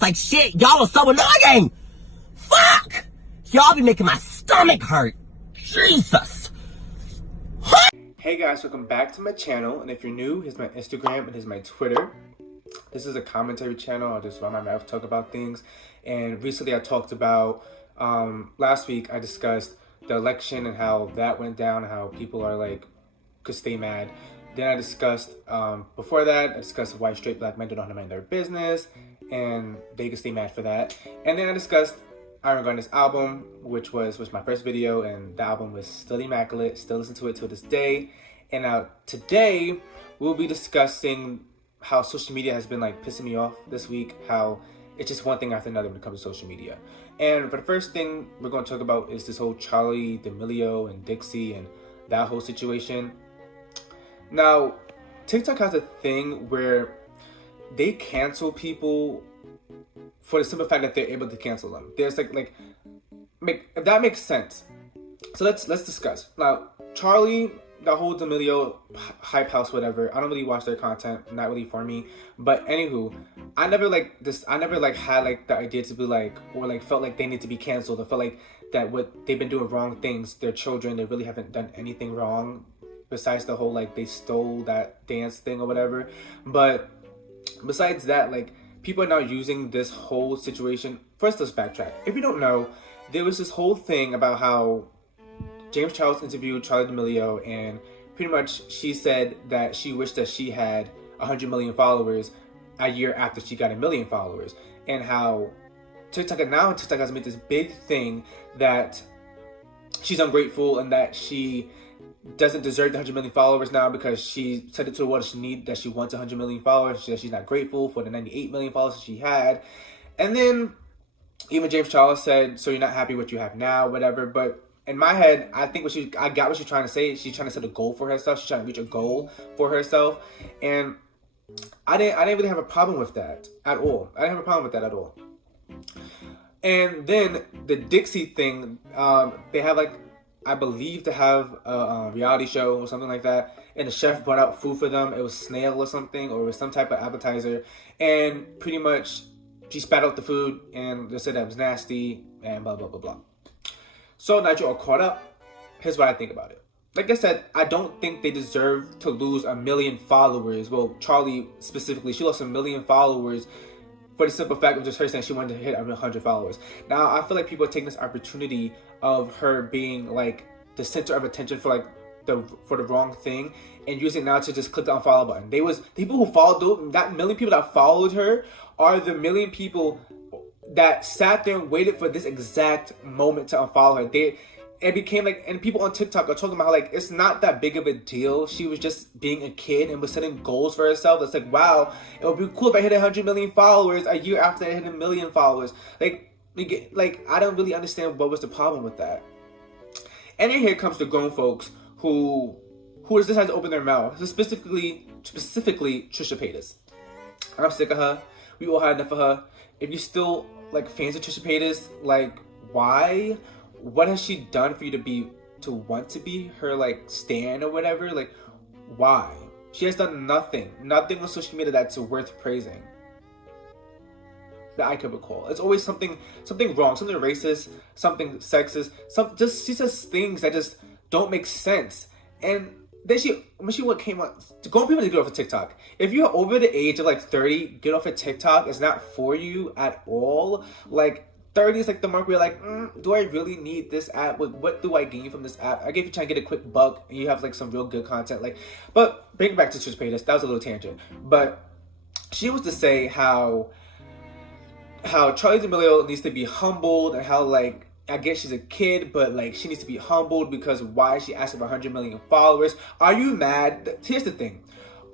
like shit. Y'all are so annoying. Fuck. Y'all be making my stomach hurt. Jesus. Hey guys, welcome back to my channel. And if you're new, here's my Instagram and here's my Twitter. This is a commentary channel. I'll just run my mouth, talk about things. And recently I talked about, last week I discussed the election and how that went down, how people are like, could stay mad. Then I discussed, before that, I discussed why straight black men don't know how to mind their business and they could stay mad for that. And then I discussed Iron Gardner's album, which was my first video, and the album was still immaculate, still listen to it till this day. And now today, we'll be discussing how social media has been like pissing me off this week, how it's just one thing after another when it comes to social media. And for the first thing we're going to talk about is this whole Charli Damelio and Dixie and that whole situation. Now, TikTok has a thing where they cancel people for the simple fact that they're able to cancel them. There's if that makes sense. So let's discuss. Now, Charli, the whole Damelio hype house, whatever. I don't really watch their content, not really for me. But anywho, I never had like the idea to be like, or like felt like they need to be canceled. I felt like that what they've been doing wrong things, their children, they really haven't done anything wrong besides the whole like they stole that dance thing or whatever. But besides that, like, people are now using this whole situation. First, let's backtrack. If you don't know, there was this whole thing about how James Charles interviewed Charli Damelio, and pretty much she said that she wished that she had 100 million followers a year after she got 1 million followers, and how TikTok has made this big thing that she's ungrateful and that she doesn't deserve the 100 million followers now because she said it to the world that she wants 100 million followers. She said she's not grateful for the 98 million followers that she had. And then even James Charles said, so you're not happy with what you have now, whatever. But in my head, I think I got what she's trying to say. She's trying to set a goal for herself. She's trying to reach a goal for herself. And I didn't really have a problem with that at all. I didn't have a problem with that at all. And then the Dixie thing, they have like, I believe to have a reality show or something like that, and the chef brought out food for them. It was snail or something, or it was some type of appetizer, and pretty much she spat out the food and they said that it was nasty and blah blah blah blah. So now you're all caught up. Here's what I think about it. Like I said, I don't think they deserve to lose 1 million followers. Well, Charli specifically, she lost 1 million followers for the simple fact of just her saying she wanted to hit 100 followers. Now, I feel like people are taking this opportunity of her being like the center of attention for like the wrong thing and using it now to just click the unfollow button. The people who followed, that 1 million people that followed her are the 1 million people that sat there and waited for this exact moment to unfollow her. It became like, and people on TikTok are talking about how like it's not that big of a deal. She was just being a kid and was setting goals for herself. It's like, wow, it would be cool if I hit 100 million followers a year after I hit 1 million followers. Like I don't really understand what was the problem with that. And then here comes the grown folks who just had to open their mouth. So specifically Trisha Paytas. I'm sick of her. We all had enough of her. If you still like fans of Trisha Paytas, like why? What has she done for you to want to be her like stan or whatever? Like, why? She has done nothing on social media that's worth praising that I could recall. It's always something wrong, something racist, something sexist, she says things that just don't make sense. And then when she came on, grown people to get off of TikTok. If you're over the age of like 30, get off of TikTok. It's not for you at all. Like 30 is like the mark where you're like, do I really need this app? What do I gain from this app? I guess if you're trying to get a quick buck and you have like some real good content, like, but bring it back to Trisha Paytas. That was a little tangent. But she was to say how Charli D'Amelio needs to be humbled and how like, I guess she's a kid, but like she needs to be humbled because why she asked for 100 million followers. Are you mad? Here's the thing.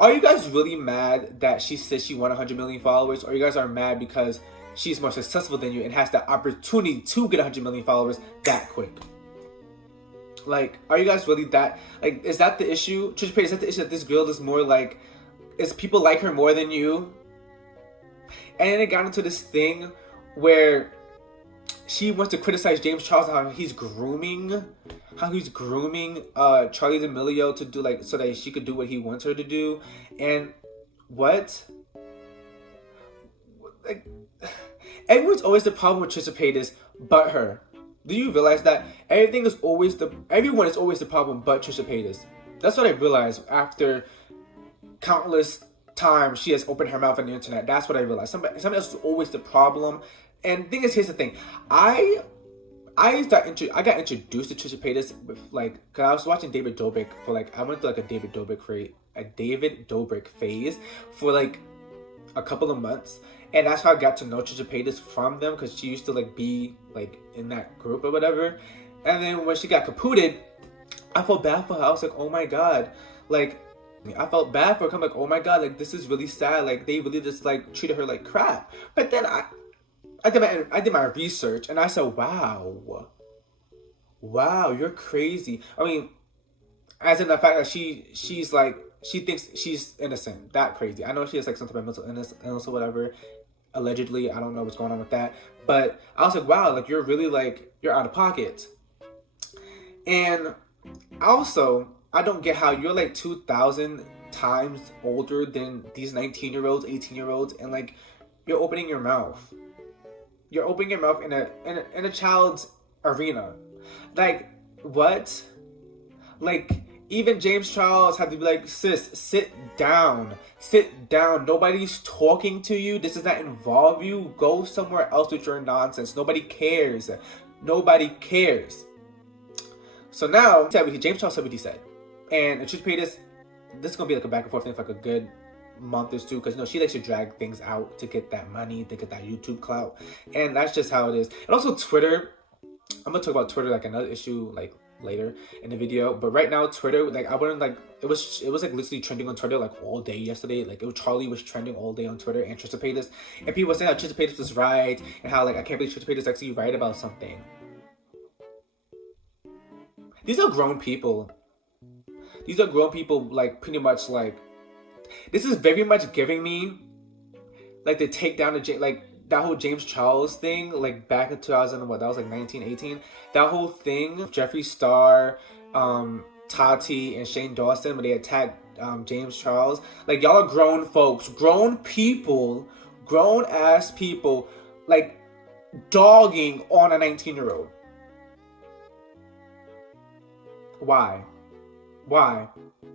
Are you guys really mad that she said she won 100 million followers? Or you guys are mad because she's more successful than you and has the opportunity to get 100 million followers that quick? Like, are you guys really that, like, is that the issue? Trisha Paytas, is that the issue that this girl is more like, is people like her more than you? And then it got into this thing where she wants to criticize James Charles how he's grooming Charli D'Amelio to do like so that she could do what he wants her to do. And what? Like, everyone's always the problem with Trisha Paytas but her. Do you realize that everyone is always the problem but Trisha Paytas? That's what I realized after countless times she has opened her mouth on the internet. That's what I realized. Somebody else is always the problem. And the thing is, here's the thing. I got introduced to Trisha Paytas with cause I was watching David Dobrik for I went through a David Dobrik phase for a couple of months, and that's how I got to know Trisha Paytas from them, because she used to be in that group or whatever. And then when she got kapooted, I felt bad for her. I was like, oh my god, I felt bad for her. I'm like, oh my god, this is really sad. They really just treated her like crap. But then I did my research, and I said, wow, you're crazy. I mean, as in the fact that she thinks she's innocent. That crazy. I know she has some type of mental illness or whatever. Allegedly, I don't know what's going on with that. But I was like, wow, you're really you're out of pocket. And also, I don't get how you're 2,000 times older than these 19-year-olds, 18-year-olds, and you're opening your mouth. You're opening your mouth in a child's arena. What? Even James Charles had to be sis, sit down. Sit down. Nobody's talking to you. This does not involve you. Go somewhere else with your nonsense. Nobody cares. Nobody cares. So now, James Charles said what he said. And Trisha Paytas, this is going to be a back and forth thing for a good month or two, because she likes to drag things out to get that money, to get that YouTube clout. And that's just how it is. And also Twitter. I'm going to talk about Twitter another issue later in the video, but right now Twitter, I wouldn't it was literally trending on Twitter all day yesterday. Charlie was trending all day on Twitter, and Trisha Paytas, and people were saying how Trisha Paytas was right, and how I can't believe Trisha Paytas is actually right about something. These are grown people. These are grown people, pretty much this is very much giving me the takedown of that whole James Charles thing, back in 2000, what, that was 1918. That whole thing, Jeffree Star, Tati, and Shane Dawson, when they attacked James Charles. Y'all are grown folks, grown people, grown ass people, dogging on a 19-year-old. Why?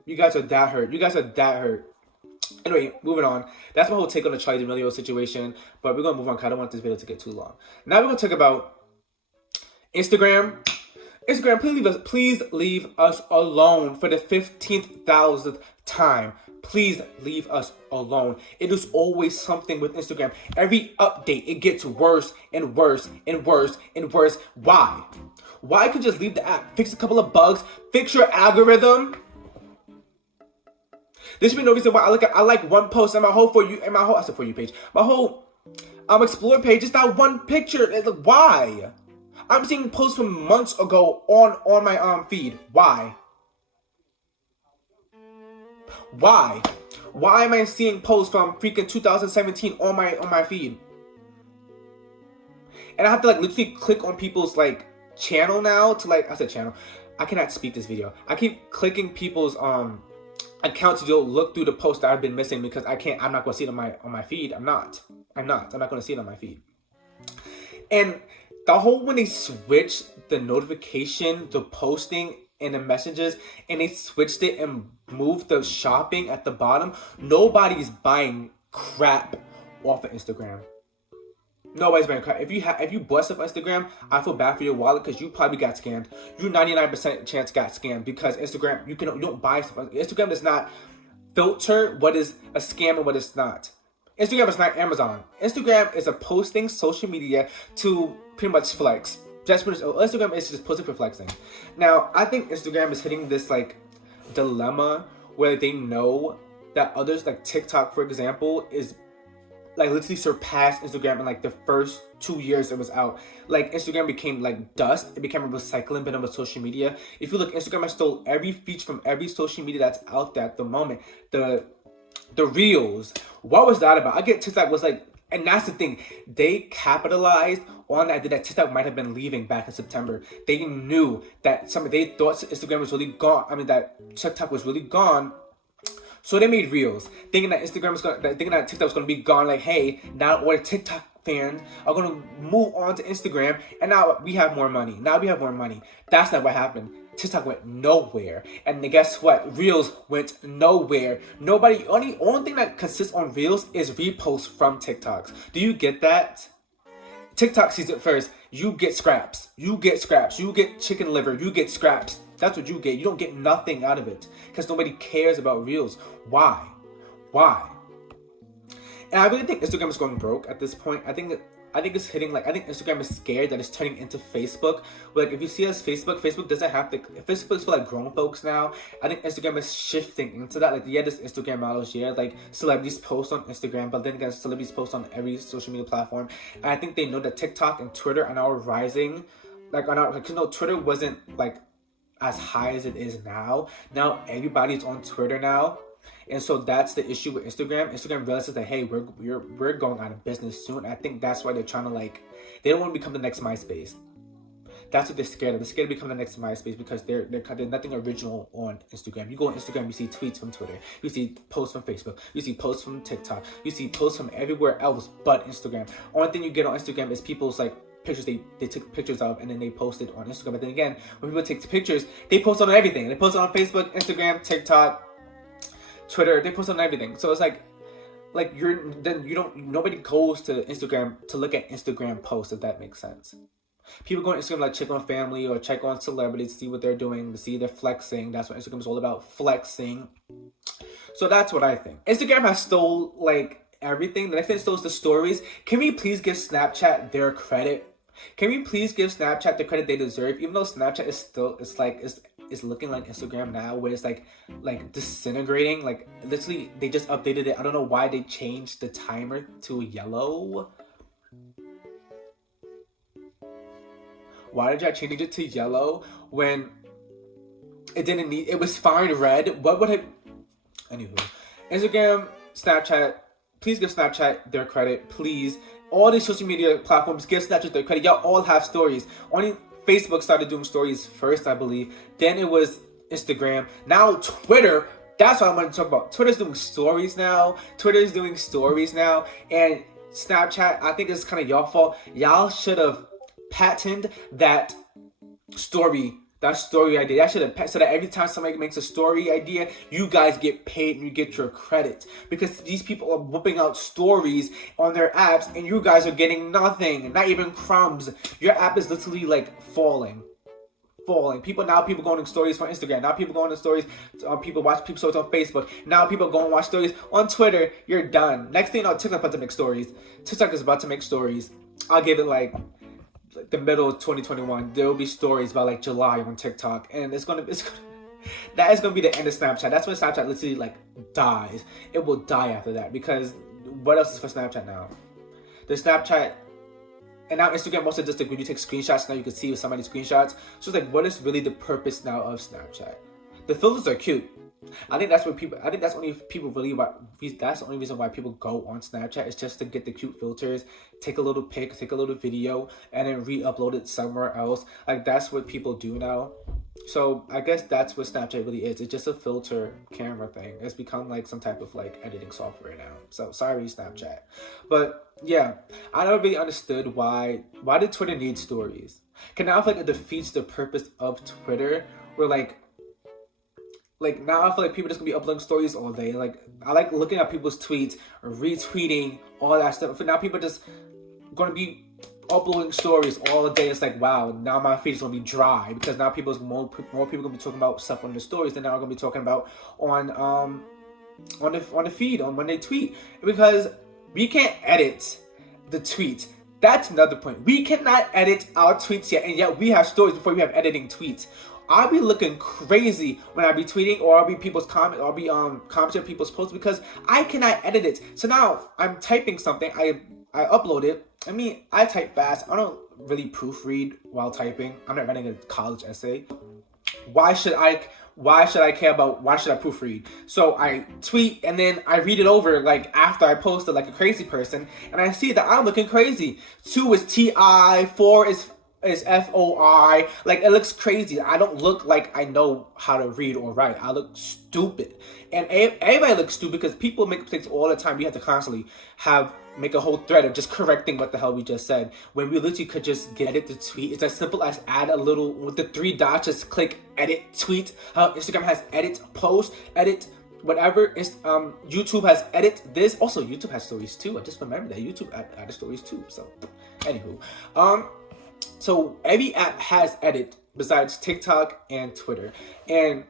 You guys are that hurt. Anyway, moving on. That's my whole take on the Charlie Damelio situation. But we're going to move on because I don't want this video to get too long. Now we're going to talk about Instagram. Instagram, please leave us alone for the 15,000th time. Please leave us alone. It is always something with Instagram. Every update, it gets worse and worse and worse and worse. Why? Why could you just leave the app, fix a couple of bugs, fix your algorithm? There should be no reason why I like one post and my whole For You page, my whole Explore page is not one picture. Why? I'm seeing posts from months ago on my feed. Why? Why am I seeing posts from freaking 2017 on my feed? And I have to literally click on people's channel now to I said channel. I cannot speak this video. I keep clicking people's account to look through the posts that I've been missing because I'm not going to see it on my feed. I'm not going to see it on my feed. And the whole, when they switch the notification, the posting, and the messages, and they switched it and moved the shopping at the bottom, nobody's buying crap off of Instagram. Nobody's buying crap. If you bought stuff on Instagram, I feel bad for your wallet because you probably got scammed. You 99% chance got scammed because Instagram, you don't buy stuff. Instagram does not filter what is a scam and what is not. Instagram is not Amazon. Instagram is a posting social media to pretty much flex. Instagram is just posting for flexing. Now, I think Instagram is hitting this dilemma where they know that others like TikTok, for example, is literally surpassed Instagram in the first 2 years it was out. Instagram became dust. It became a recycling bin of a social media. If you look, Instagram has stole every feature from every social media that's out there at the moment. The Reels. What was that about? I get TikTok was and that's the thing. They capitalized on that. That TikTok might have been leaving back in September. They knew that they thought Instagram was really gone. That TikTok was really gone. So they made Reels, thinking that TikTok was gonna be gone. Hey, now order TikTok fans are going to move on to Instagram, and now we have more money. That's not what happened. TikTok went nowhere, and then guess what? Reels went nowhere. Only thing that consists on Reels is reposts from TikToks. Do you get that? TikTok sees it first. You get scraps. You get chicken liver. You get scraps. That's what you get. You don't get nothing out of it because nobody cares about Reels. Why? And I really think Instagram is going broke at this point. I think it's hitting, like, I think Instagram is scared that it's turning into Facebook. Like, if you see us Facebook doesn't have to, Facebook's for like grown folks now. I think Instagram is shifting into that. Like, yeah, this Instagram models, yeah, like celebrities post on Instagram, but then again, celebrities post on every social media platform. And I think they know that TikTok and Twitter are now rising. Twitter wasn't like as high as it is now. Now everybody's on Twitter now. And so that's the issue with Instagram. Instagram realizes that, hey, we're going out of business soon. I think that's why they're trying to, like, they don't want to become the next MySpace. That's what they're scared of. They're scared to become the next MySpace because there's nothing original on Instagram. You go on Instagram, you see tweets from Twitter. You see posts from Facebook. You see posts from TikTok. You see posts from everywhere else but Instagram. Only thing you get on Instagram is people's, like, pictures they took pictures of and then they posted on Instagram. But then again, when people take pictures, they post on everything. They post on Facebook, Instagram, TikTok, Twitter. They post on everything. So it's like nobody goes to Instagram to look at Instagram posts, if that makes sense. People go on Instagram like check on family or check on celebrities, see what they're doing, to see they're flexing. That's what Instagram is all about, flexing. So that's what I think. Instagram has stole like everything. The next thing it stole is the stories. Can we please give Snapchat their credit? Can we please give Snapchat the credit they deserve? Even though Snapchat is still, it's looking like Instagram now, where it's like disintegrating. Like, literally, they just updated it. I don't know why they changed the timer to yellow. Why did y'all change it to yellow when it didn't need? It was fine red. What would it? Anywho, Instagram, Snapchat. Please give Snapchat their credit, please. All these social media platforms, give Snapchat their credit. Y'all all have stories. Only Facebook started doing stories first, I believe. Then it was Instagram. Now Twitter. That's what I'm going to talk about. Twitter's doing stories now. And Snapchat, I think it's kind of y'all fault. Y'all should have patented that story idea. That should have, so that every time somebody makes a story idea, you guys get paid and you get your credit. Because these people are whipping out stories on their apps and you guys are getting nothing, not even crumbs. Your app is literally like falling. People going to stories on Instagram. Now people going to stories. People watch people stories on Facebook. Now people go and watch stories on Twitter. You're done. Next thing you know, TikTok's about to make stories. TikTok is about to make stories. I'll give it like the middle of 2021. There will be stories by like July on TikTok, and that is gonna be the end of Snapchat. That's when Snapchat literally like dies. It will die after that, because what else is for Snapchat now? There's Snapchat. And now Instagram also just like when you take screenshots, now you can see with somebody's screenshots. So it's like, what is really the purpose now of Snapchat? The filters are cute. I think that's the only reason why people go on Snapchat is just to get the cute filters, take a little pic, take a little video, and then re-upload it somewhere else. Like, that's what people do now. So I guess that's what Snapchat really is. It's just a filter camera thing. It's become like some type of like editing software now. So sorry, Snapchat. But yeah, I never really understood why did Twitter need stories? Because now I feel like it defeats the purpose of Twitter. Where like now I feel like people just gonna be uploading stories all day. Like, I like looking at people's tweets or retweeting all that stuff. But now people just gonna be uploading stories all day. It's like, wow, now my feed is gonna be dry, because now more people gonna be talking about stuff on the stories than now gonna be talking about on the feed on when they tweet, because we can't edit the tweets. That's another point. We cannot edit our tweets yet, and yet we have stories before we have editing tweets. I'll be looking crazy when I be tweeting, or I'll be people's comment, or I'll be commenting on people's posts, because I cannot edit it. So now I'm typing something, I upload it. I mean, I type fast. I don't really proofread while typing. I'm not writing a college essay. Why should I proofread? So I tweet and then I read it over like after I post it like a crazy person, and I see that I'm looking crazy. 2 is TI, 4 is FOI. Like, it looks crazy. I don't look like I know how to read or write. I look stupid. And everybody looks stupid because people make mistakes all the time. We have to constantly have make a whole thread of just correcting what the hell we just said, when we literally could just edit the tweet. It's as simple as add a little, with the 3 dots, just click edit tweet. How Instagram has edit post, edit whatever. YouTube has edit this. Also, YouTube has stories too. I just remembered that YouTube added stories too. So, anywho, so every app has edit besides TikTok and Twitter. And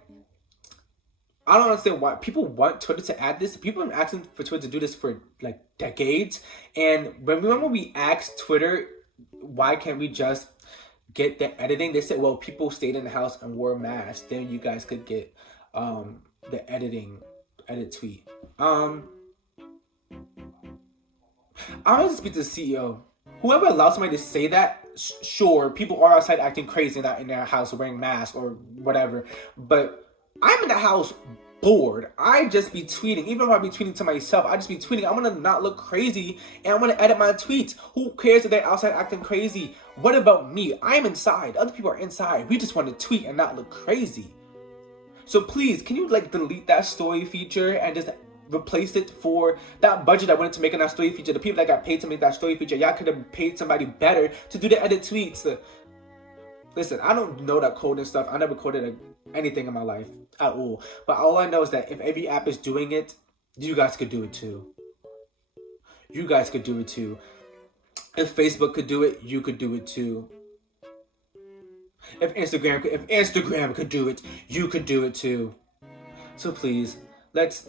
I don't understand why people want Twitter to add this. People have been asking for Twitter to do this for like decades. And when we asked Twitter, why can't we just get the editing? They said, well, people stayed in the house and wore masks. Then you guys could get the edit tweet. I want to speak to the CEO. Whoever allows somebody to say that, sure, people are outside acting crazy, not in their house wearing masks or whatever. But I'm in the house bored. I just be tweeting. Even if I be tweeting to myself, I just be tweeting. I'm gonna not look crazy and I'm gonna edit my tweets. Who cares if they're outside acting crazy? What about me? I'm inside. Other people are inside. We just want to tweet and not look crazy. So please, can you like delete that story feature and just replace it for that budget I went to making that story feature? The people that got paid to make that story feature, y'all could have paid somebody better to do the edit tweets. Listen, I don't know that code and stuff. I never coded anything in my life at all. But all I know is that if every app is doing it, you guys could do it too. You guys could do it too. If Facebook could do it, you could do it too. If Instagram could do it, you could do it too. So please, let's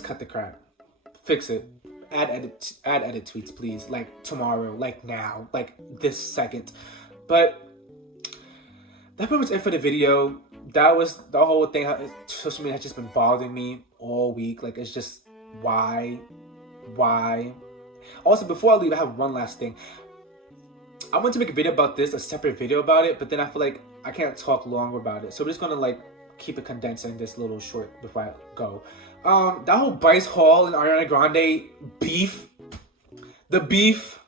cut the crap. Fix it. Add edit tweets, please. Like tomorrow, like now, like this second. But that pretty much it for the video. That was the whole thing. Social media has just been bothering me all week. Like, it's just why? Also, before I leave, I have one last thing. I want to make a video about this, a separate video about it, but then I feel like I can't talk longer about it. So we're just gonna like keep it condensed in this little short before I go. That whole Bryce Hall and Ariana Grande beef, the beef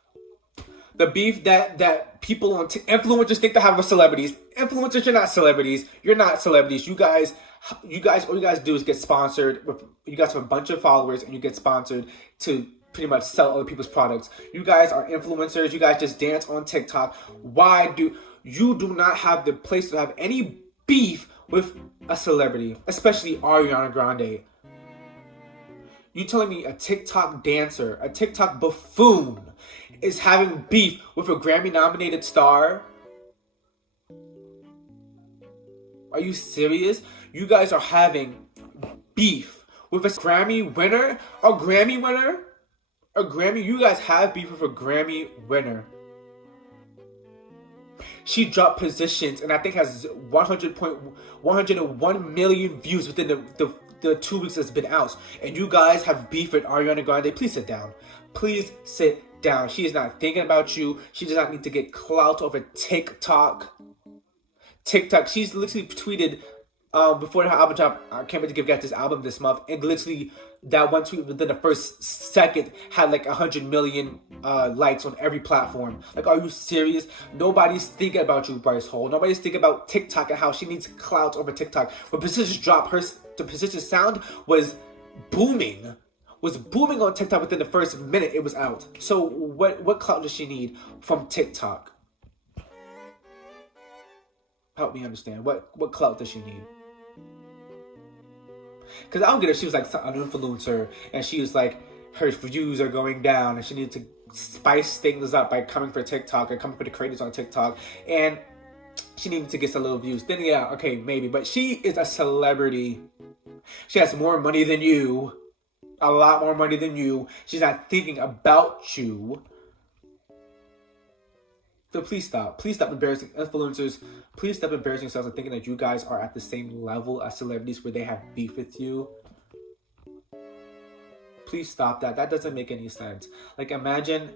that people on influencers think they have with celebrities. Influencers, you're not celebrities. You're not celebrities. You guys, all you guys do is get sponsored. You guys have a bunch of followers and you get sponsored to pretty much sell other people's products. You guys are influencers. You guys just dance on TikTok. Why do you not have the place to have any beef with a celebrity, especially Ariana Grande? You telling me a TikTok dancer, a TikTok buffoon is having beef with a Grammy-nominated star? Are you serious? You guys are having beef with a Grammy winner? A Grammy winner? A Grammy? You guys have beef with a Grammy winner. She dropped positions and I think has 101 million views within the 2 weeks it's been out. And you guys have beef with Ariana Grande. Please sit down. Please sit down. She is not thinking about you. She does not need to get clout over TikTok. She's literally tweeted before her album drop, I can't wait to give you guys this album this month, and literally that one tweet within the first second had like 100 million likes on every platform. Like, are you serious? Nobody's thinking about you, Bryce Hall. Nobody's thinking about TikTok and how she needs clout over TikTok. When Positions dropped, the Position sound was booming on TikTok within the first minute it was out. So what clout does she need from TikTok? Help me understand. What clout does she need? Because I don't get it. She was like an influencer, and she was like, her views are going down, and she needed to spice things up by coming for TikTok and coming for the creators on TikTok, and she needed to get some little views. Then yeah, okay, maybe. But she is a celebrity. She has more money than you. A lot more money than you. She's not thinking about you. So please stop. Please stop embarrassing influencers. Please stop embarrassing yourselves and thinking that you guys are at the same level as celebrities where they have beef with you. Please stop that. That doesn't make any sense. Like, imagine,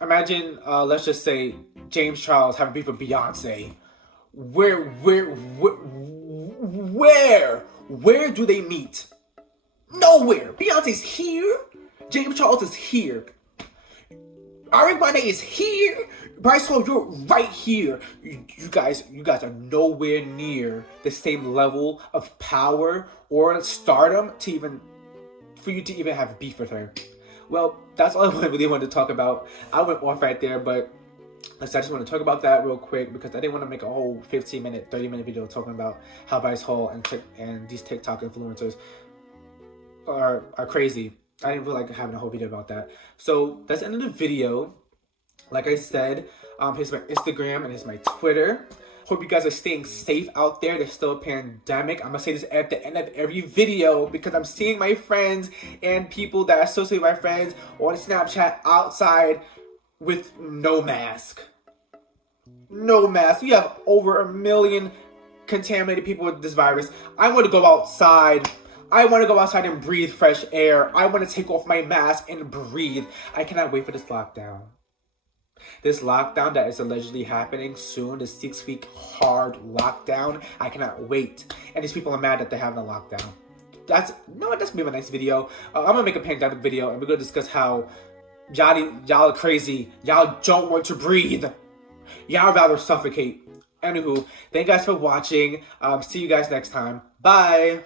let's just say James Charles having beef with Beyonce. Where do they meet? Nowhere. Beyonce's here. James Charles is here. Ariana Grande is here. Bryce Hall, you're right here. You guys are nowhere near the same level of power or stardom for you to even have beef with her. Well, that's all I really wanted to talk about. I went off right there, but I just want to talk about that real quick because I didn't want to make a whole 15-minute, 30-minute video talking about how Bryce Hall and these TikTok influencers are crazy. I didn't feel like having a whole video about that. So that's the end of the video. Like I said, here's my Instagram and here's my Twitter. Hope you guys are staying safe out there. There's still a pandemic. I'm gonna say this at the end of every video because I'm seeing my friends and people that associate my friends on Snapchat outside with no mask. No mask. We have over 1 million contaminated people with this virus. I want to go outside. I want to go outside and breathe fresh air. I want to take off my mask and breathe. I cannot wait for this lockdown. This lockdown that is allegedly happening soon, the 6-week hard lockdown, I cannot wait. And these people are mad that they're having a lockdown. That's gonna be my next video. I'm gonna make a pandemic video and we're gonna discuss how y'all are crazy. Y'all don't want to breathe. Y'all rather suffocate. Anywho, thank you guys for watching. See you guys next time. Bye.